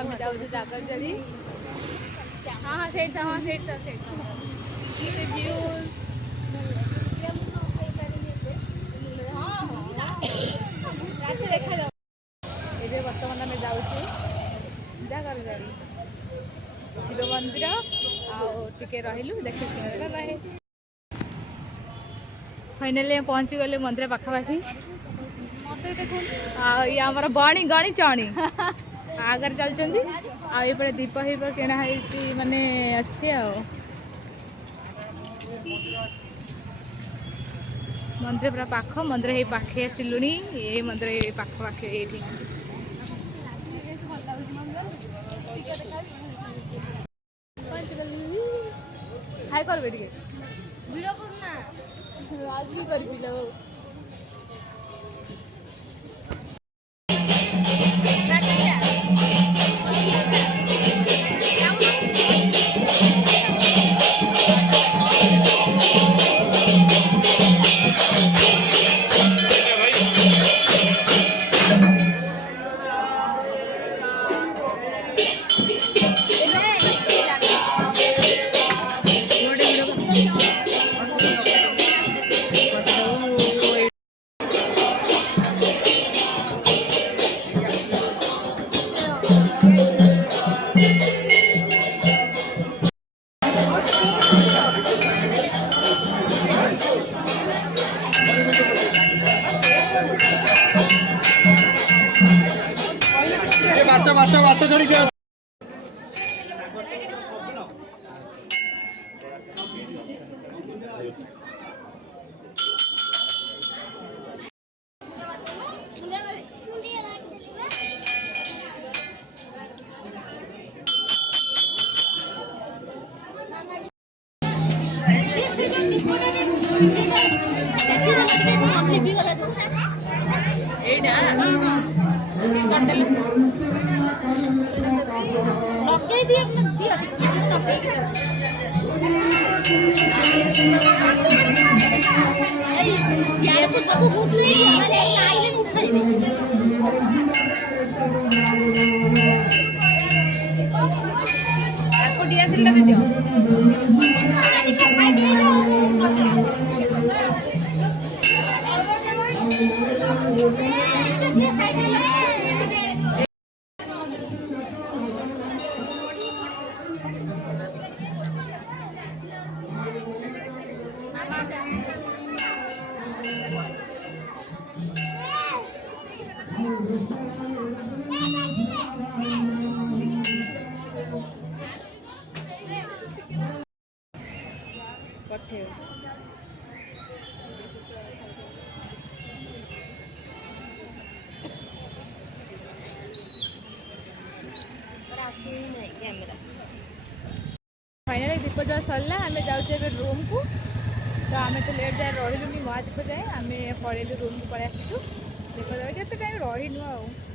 आम जाऊँ जागर जरी हाँ हाँ सेठ था देखा जाऊ ये बर्तमान आम जाऊँ जागर जरी शिव मंदिर आके रही देखिए फाइनाली पहुँची गले मंदिर पाखापाखि ये आमर बणी गणी चणी आगे चलते आईपटे दीप हिप किणा माने अच्छे मंदिर पूरा पाख मंदिर ये पाखे आसिलुनी ये मंदिर ये पाख पाखे ये हाय कर वीडियो करना आज भी कर बाटा चढ़ी के फाइनाली दीप जला सरला आम जाऊे रूम को तो आम तो लेट जाए रही महादीप जाए आम पलैलु रूम को पलि आसीचु दीप जला के टाइम रहीनु आ